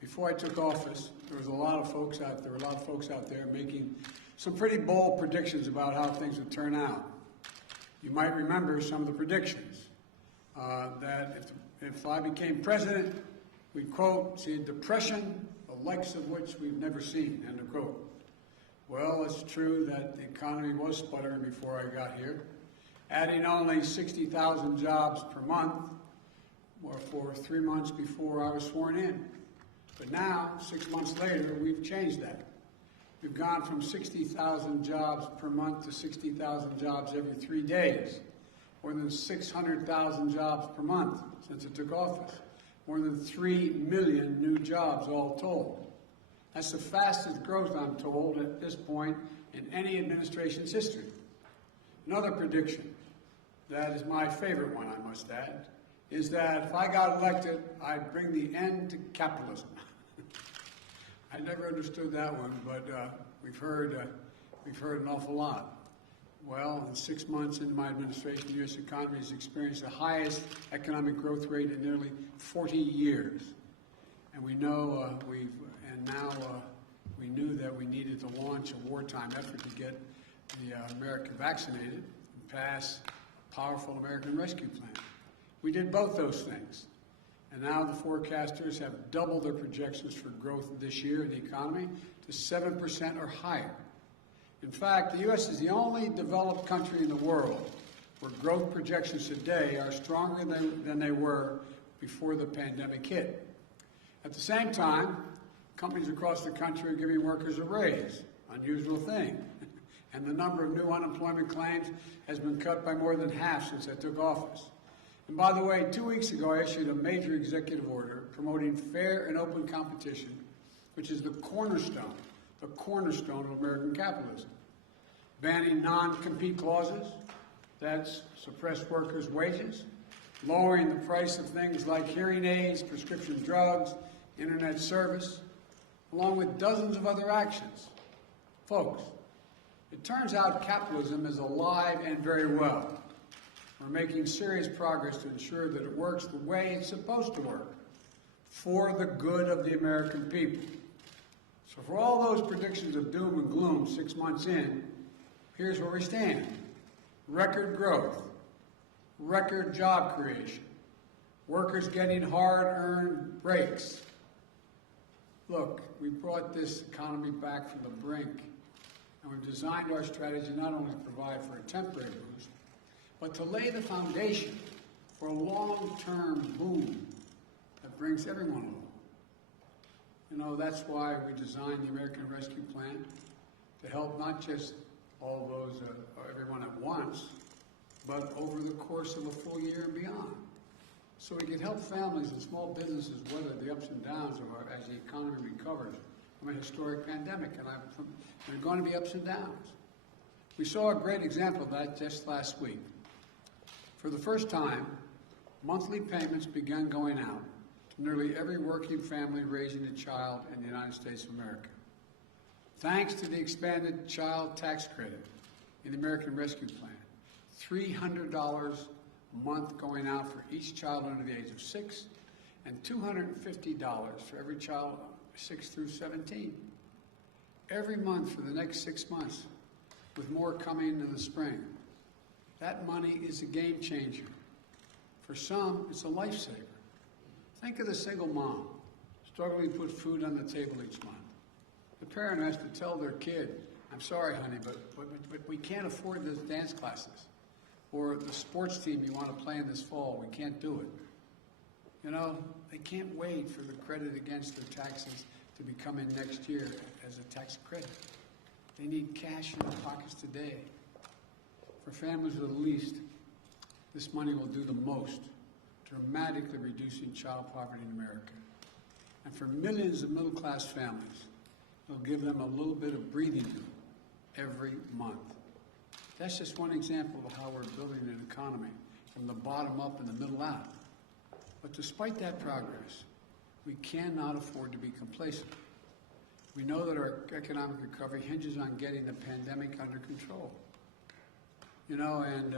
Before I took office, there was a lot of folks out there making some pretty bold predictions about how things would turn out. You might remember some of the predictions that if I became president, we'd, quote, see a depression, the likes of which we've never seen, end of quote. Well, it's true that the economy was sputtering before I got here, adding only 60,000 jobs per month for 3 months before I was sworn in. But now, 6 months later, we've changed that. We've gone from 60,000 jobs per month to 60,000 jobs every 3 days, more than 600,000 jobs per month since I took office, more than 3 million new jobs all told. That's the fastest growth, I'm told, at this point in any administration's history. Another prediction, that is my favorite one, I must add, is that if I got elected, I'd bring the end to capitalism. I never understood that one, but we've heard an awful lot. Well, in 6 months into my administration, the U.S. economy has experienced the highest economic growth rate in nearly 40 years. And we know we knew that we needed to launch a wartime effort to get the American vaccinated and pass a powerful American Rescue Plan. We did both those things. And now the forecasters have doubled their projections for growth this year in the economy to 7% or higher. In fact, the U.S. is the only developed country in the world where growth projections today are stronger than they were before the pandemic hit. At the same time, companies across the country are giving workers a raise, unusual thing. And the number of new unemployment claims has been cut by more than half since I took office. And by the way, 2 weeks ago, I issued a major executive order promoting fair and open competition, which is the cornerstone of American capitalism. Banning non-compete clauses, that's suppress workers' wages, lowering the price of things like hearing aids, prescription drugs, internet service, along with dozens of other actions. Folks, it turns out capitalism is alive and very well. We're making serious progress to ensure that it works the way it's supposed to work, for the good of the American people. So for all those predictions of doom and gloom 6 months in, here's where we stand. Record growth, record job creation, workers getting hard-earned breaks. Look, we brought this economy back from the brink, and we've designed our strategy not only to provide for a temporary boost, but to lay the foundation for a long-term boom that brings everyone along. You know, that's why we designed the American Rescue Plan, to help not just all those, everyone at once, but over the course of a full year and beyond. So we can help families and small businesses weather the ups and downs as the economy recovers from a historic pandemic, and there are going to be ups and downs. We saw a great example of that just last week. For the first time, monthly payments began going out to nearly every working family raising a child in the United States of America. Thanks to the expanded child tax credit in the American Rescue Plan, $300 a month going out for each child under the age of 6, and $250 for every child 6 through 17. Every month for the next 6 months, with more coming in the spring. That money is a game changer. For some, it's a lifesaver. Think of the single mom struggling to put food on the table each month. The parent has to tell their kid, I'm sorry, honey, but we can't afford those dance classes. Or the sports team you want to play in this fall, we can't do it. You know, they can't wait for the credit against their taxes to be coming next year as a tax credit. They need cash in their pockets today. For families with the least, this money will do the most, dramatically reducing child poverty in America. And for millions of middle-class families, it'll give them a little bit of breathing room every month. That's just one example of how we're building an economy from the bottom up and the middle out. But despite that progress, we cannot afford to be complacent. We know that our economic recovery hinges on getting the pandemic under control. You know, and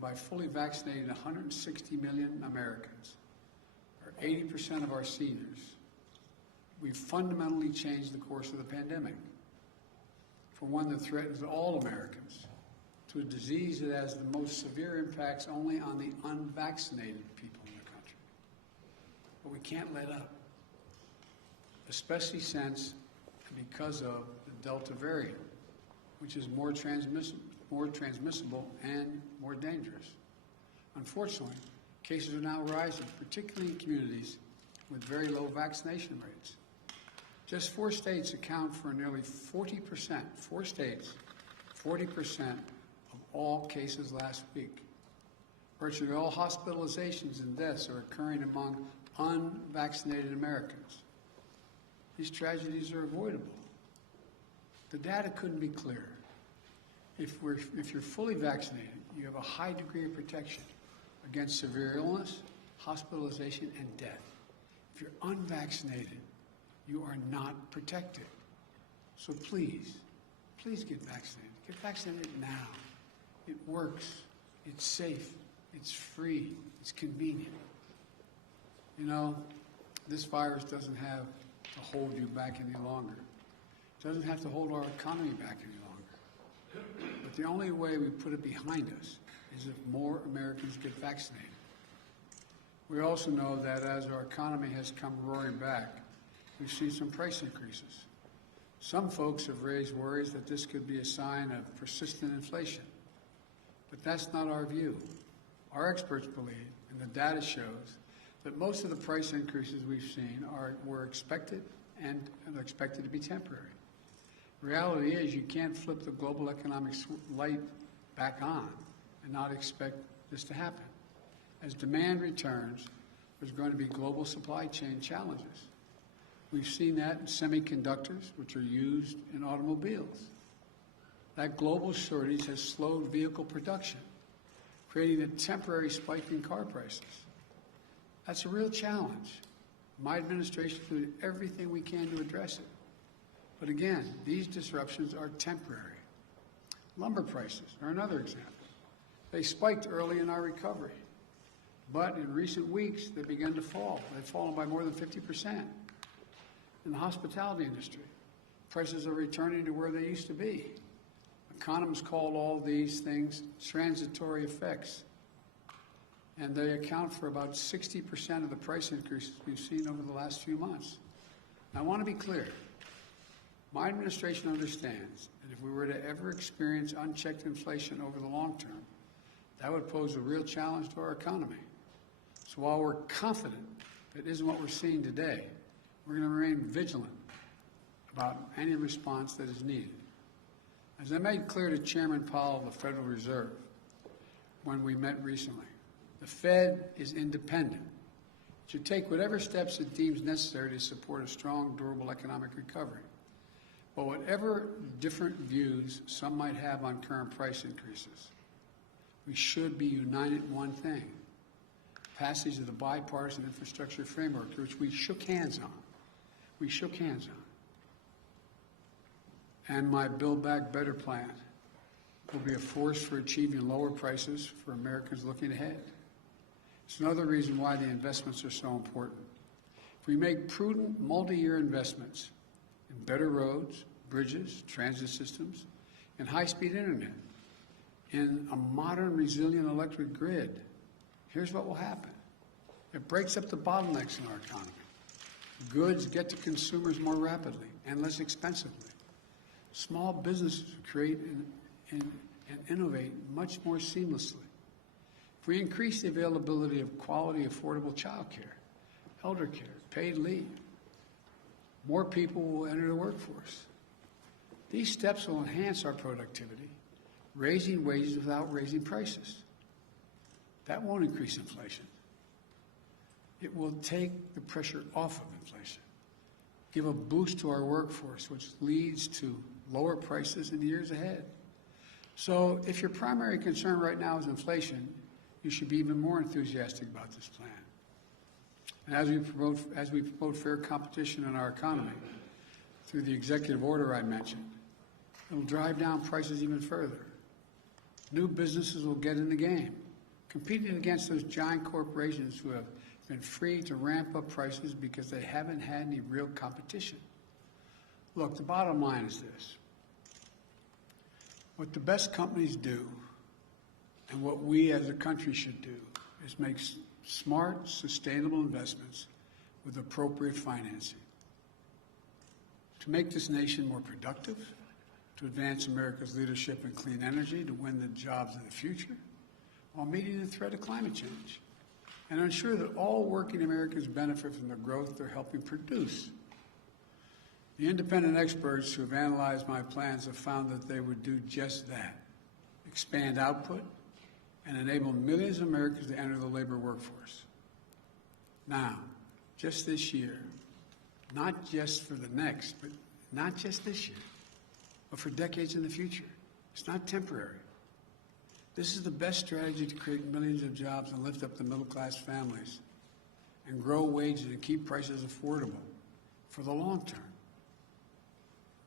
by fully vaccinating 160 million Americans, or 80% of our seniors, we've fundamentally changed the course of the pandemic from one that threatens all Americans to a disease that has the most severe impacts only on the unvaccinated people in the country. But we can't let up, especially since and because of the Delta variant, which is more transmissible and more dangerous. Unfortunately, cases are now rising, particularly in communities with very low vaccination rates. Just 4 states account for nearly 40%, 4 states, 40% of all cases last week. Virtually all hospitalizations and deaths are occurring among unvaccinated Americans. These tragedies are avoidable. The data couldn't be clearer. If you're fully vaccinated, you have a high degree of protection against severe illness, hospitalization, and death. If you're unvaccinated, you are not protected. So please get vaccinated. Get vaccinated now. It works. It's safe. It's free. It's convenient. You know, this virus doesn't have to hold you back any longer. It doesn't have to hold our economy back any longer. But the only way we put it behind us is if more Americans get vaccinated. We also know that as our economy has come roaring back, we've seen some price increases. Some folks have raised worries that this could be a sign of persistent inflation. But that's not our view. Our experts believe, and the data shows, that most of the price increases we've seen were expected and are expected to be temporary. Reality is you can't flip the global economic light back on and not expect this to happen. As demand returns, there's going to be global supply chain challenges. We've seen that in semiconductors, which are used in automobiles. That global shortage has slowed vehicle production, creating a temporary spike in car prices. That's a real challenge. My administration is doing everything we can to address it. But again, these disruptions are temporary. Lumber prices are another example. They spiked early in our recovery, but in recent weeks they began to fall. They've fallen by more than 50%. In the hospitality industry, prices are returning to where they used to be. Economists call all these things transitory effects, and they account for about 60% of the price increases we've seen over the last few months. Now, I want to be clear. My administration understands that if we were to ever experience unchecked inflation over the long term, that would pose a real challenge to our economy. So while we're confident that isn't what we're seeing today, we're going to remain vigilant about any response that is needed. As I made clear to Chairman Powell of the Federal Reserve when we met recently, the Fed is independent. It should take whatever steps it deems necessary to support a strong, durable economic recovery. But whatever different views some might have on current price increases, we should be united in one thing: passage of the bipartisan infrastructure framework, which we shook hands on. And my Build Back Better plan will be a force for achieving lower prices for Americans looking ahead. It's another reason why the investments are so important. If we make prudent multi-year investments in better roads, bridges, transit systems, and high-speed internet, in a modern, resilient electric grid, here's what will happen. It breaks up the bottlenecks in our economy. Goods get to consumers more rapidly and less expensively. Small businesses create and innovate much more seamlessly. If we increase the availability of quality, affordable child care, elder care, paid leave, more people will enter the workforce. These steps will enhance our productivity, raising wages without raising prices. That won't increase inflation. It will take the pressure off of inflation, give a boost to our workforce, which leads to lower prices in the years ahead. So if your primary concern right now is inflation, you should be even more enthusiastic about this plan. And as we promote fair competition in our economy through the executive order I mentioned, it will drive down prices even further. New businesses will get in the game, competing against those giant corporations who have been free to ramp up prices because they haven't had any real competition. Look, the bottom line is this. What the best companies do, and what we as a country should do, is make smart, sustainable investments with appropriate financing to make this nation more productive, to advance America's leadership in clean energy, to win the jobs of the future, while meeting the threat of climate change, and ensure that all working Americans benefit from the growth they're helping produce. The independent experts who have analyzed my plans have found that they would do just that, expand output, and enable millions of Americans to enter the labor workforce. Now, just this year, not just for the next, but not just this year, but for decades in the future. It's not temporary. This is the best strategy to create millions of jobs and lift up the middle-class families and grow wages and keep prices affordable for the long term.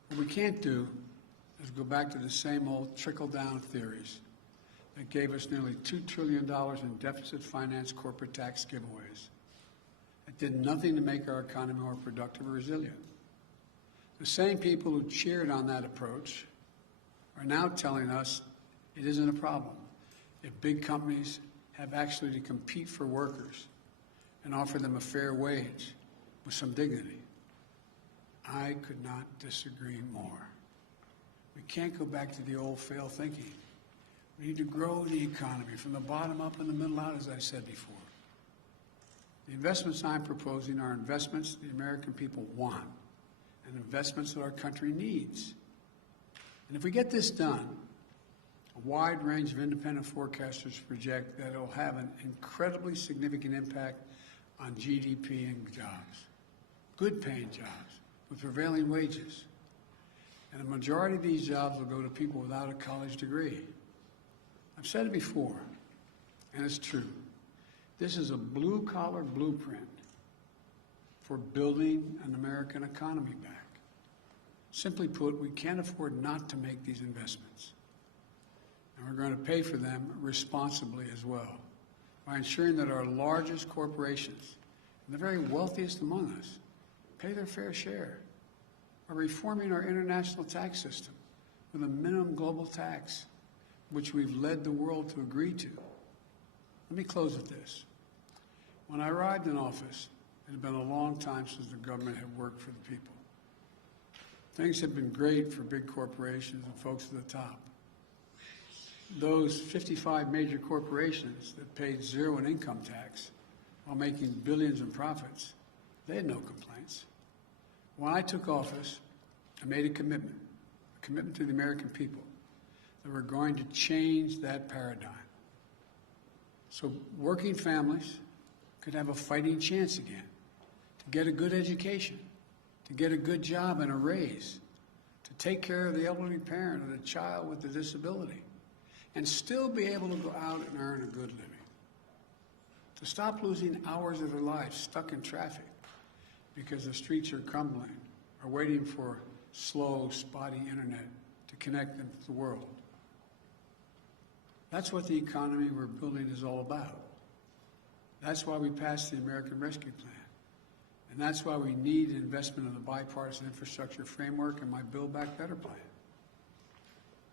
What we can't do is go back to the same old trickle-down theories that gave us nearly $2 trillion in deficit finance corporate tax giveaways. It did nothing to make our economy more productive or resilient. The same people who cheered on that approach are now telling us it isn't a problem if big companies have actually to compete for workers and offer them a fair wage with some dignity. I could not disagree more. We can't go back to the old failed thinking. We need to grow the economy from the bottom up and the middle out, as I said before. The investments I'm proposing are investments the American people want and investments that our country needs. And if we get this done, a wide range of independent forecasters project that it will have an incredibly significant impact on GDP and jobs, good-paying jobs with prevailing wages. And a majority of these jobs will go to people without a college degree. I've said it before, and it's true. This is a blue-collar blueprint for building an American economy back. Simply put, we can't afford not to make these investments. And we're going to pay for them responsibly as well, by ensuring that our largest corporations and the very wealthiest among us pay their fair share, by reforming our international tax system with a minimum global tax, which we've led the world to agree to. Let me close with this. When I arrived in office, it had been a long time since the government had worked for the people. Things had been great for big corporations and folks at the top. Those 55 major corporations that paid zero in income tax while making billions in profits, they had no complaints. When I took office, I made a commitment to the American people, that we're going to change that paradigm. So working families could have a fighting chance again to get a good education, to get a good job and a raise, to take care of the elderly parent or the child with a disability, and still be able to go out and earn a good living. To stop losing hours of their lives stuck in traffic because the streets are crumbling or waiting for slow, spotty internet to connect them to the world. That's what the economy we're building is all about. That's why we passed the American Rescue Plan. And that's why we need investment in the bipartisan infrastructure framework and my Build Back Better plan.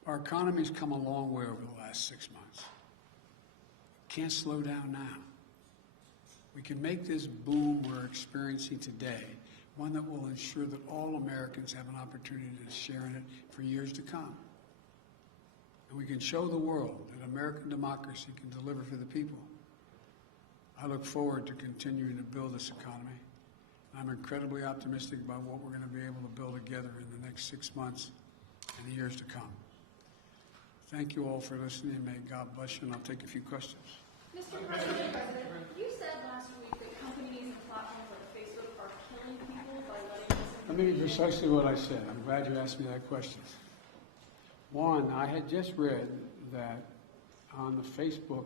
Our economy's come a long way over the last 6 months. Can't slow down now. We can make this boom we're experiencing today one that will ensure that all Americans have an opportunity to share in it for years to come. And we can show the world that American democracy can deliver for the people. I look forward to continuing to build this economy. I'm incredibly optimistic about what we're going to be able to build together in the next 6 months and the years to come. Thank you all for listening. May God bless you, and I'll take a few questions. Mr. President, you said last week that companies and platforms like Facebook are killing people by letting us... Let me be precisely what I said. I'm glad you asked me that question. One, I had just read that on the Facebook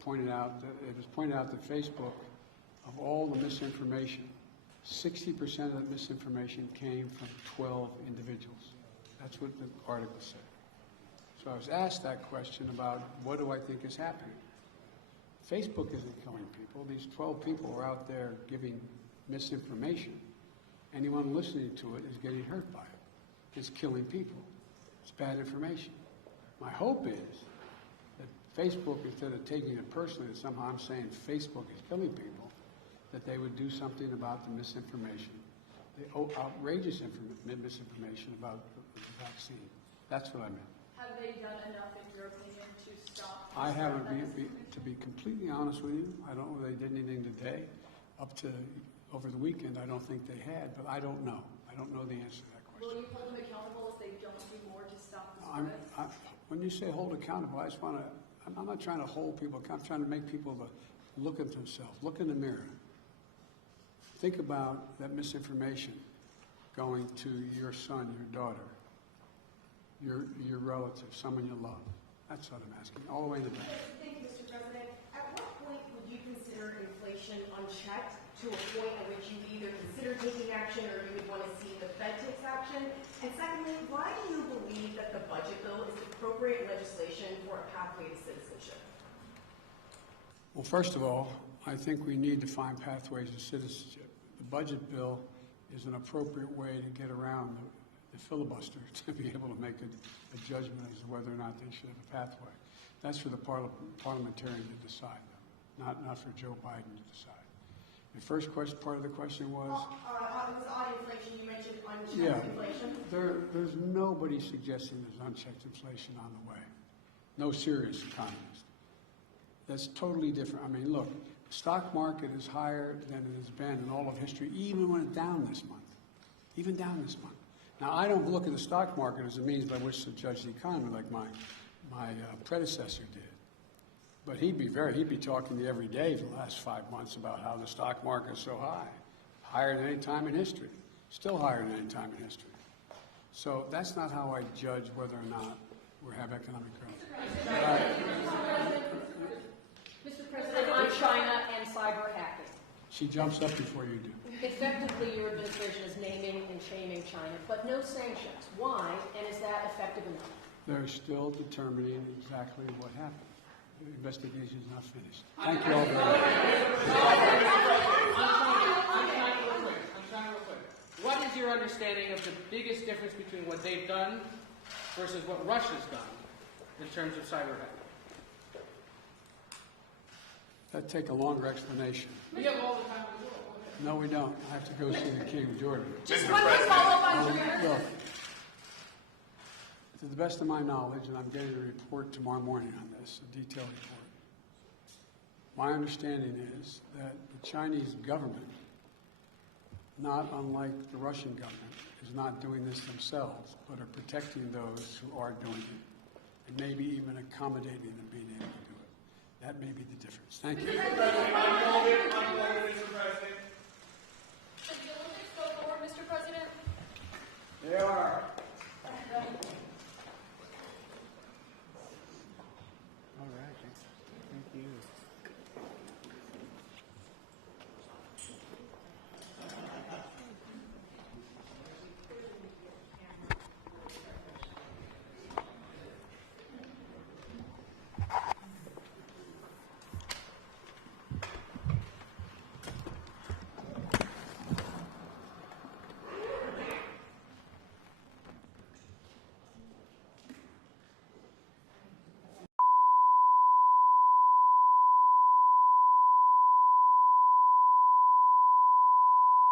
pointed out that it was pointed out that Facebook, of all the misinformation, 60% of that misinformation came from 12 individuals. That's what the article said. So I was asked that question about what do I think is happening. Facebook isn't killing people. These 12 people are out there giving misinformation. Anyone listening to it is getting hurt by it. It's killing people. It's bad information. My hope is that Facebook, instead of taking it personally, that somehow I'm saying Facebook is killing people, that they would do something about the misinformation, the outrageous misinformation about the vaccine. That's what I meant. Have they done enough, in your opinion, to stop? I haven't, to be completely honest with you, I don't know if they did anything today. Up to over the weekend, I don't think they had, but I don't know. I don't know the answer to that question. Will you hold them accountable if they don't do more to stop the spread? When you say hold accountable, I just want to, I'm not trying to hold people accountable. I'm trying to make people look at themselves, look in the mirror. Think about that misinformation going to your son, your daughter, your relative, someone you love. That's what I'm asking, all the way in the back. Thank you, Mr. President. At what point would you consider inflation unchecked to a point at which you either consider taking action or you would want to see the Fed takes action? And secondly, why do you believe that the budget bill is appropriate legislation for a pathway to citizenship? Well, first of all, I think we need to find pathways to citizenship. The budget bill is an appropriate way to get around the filibuster to be able to make a judgment as to whether or not they should have a pathway. That's for the parliamentarian to decide, not for Joe Biden to decide. The first part of the question was? It was on inflation. You mentioned unchecked inflation. There's nobody suggesting there's unchecked inflation on the way. No serious economist. That's totally different. I mean, look, the stock market is higher than it has been in all of history, even when it's down this month. Even down this month. Now, I don't look at the stock market as a means by which to judge the economy like my predecessor did. But he'd be talking to you every day for the last 5 months about how the stock market is so high, higher than any time in history, still higher than any time in history. So that's not how I judge whether or not we have economic growth. Mr. President, on China and cyber hacking. She jumps up before you do. Effectively, your administration is naming and shaming China, but no sanctions. Why, and is that effective enough? They're still determining exactly what happened. The investigation is not finished. Thank you all very much. I'm trying real quick. What is your understanding of the biggest difference between what they've done versus what Russia's done in terms of cyber hacking? That'd take a longer explanation. We have all the time in the world. No, we don't. I have to go see the King of Jordan. Just one quick follow-up on Japan. Look, to the best of my knowledge, and I'm getting a report tomorrow morning on this, a detailed report, my understanding is that the Chinese government, not unlike the Russian government, is not doing this themselves, but are protecting those who are doing it, and maybe even accommodating them being able to do it. That may be the difference. Thank you. Mr. President, Mr. President.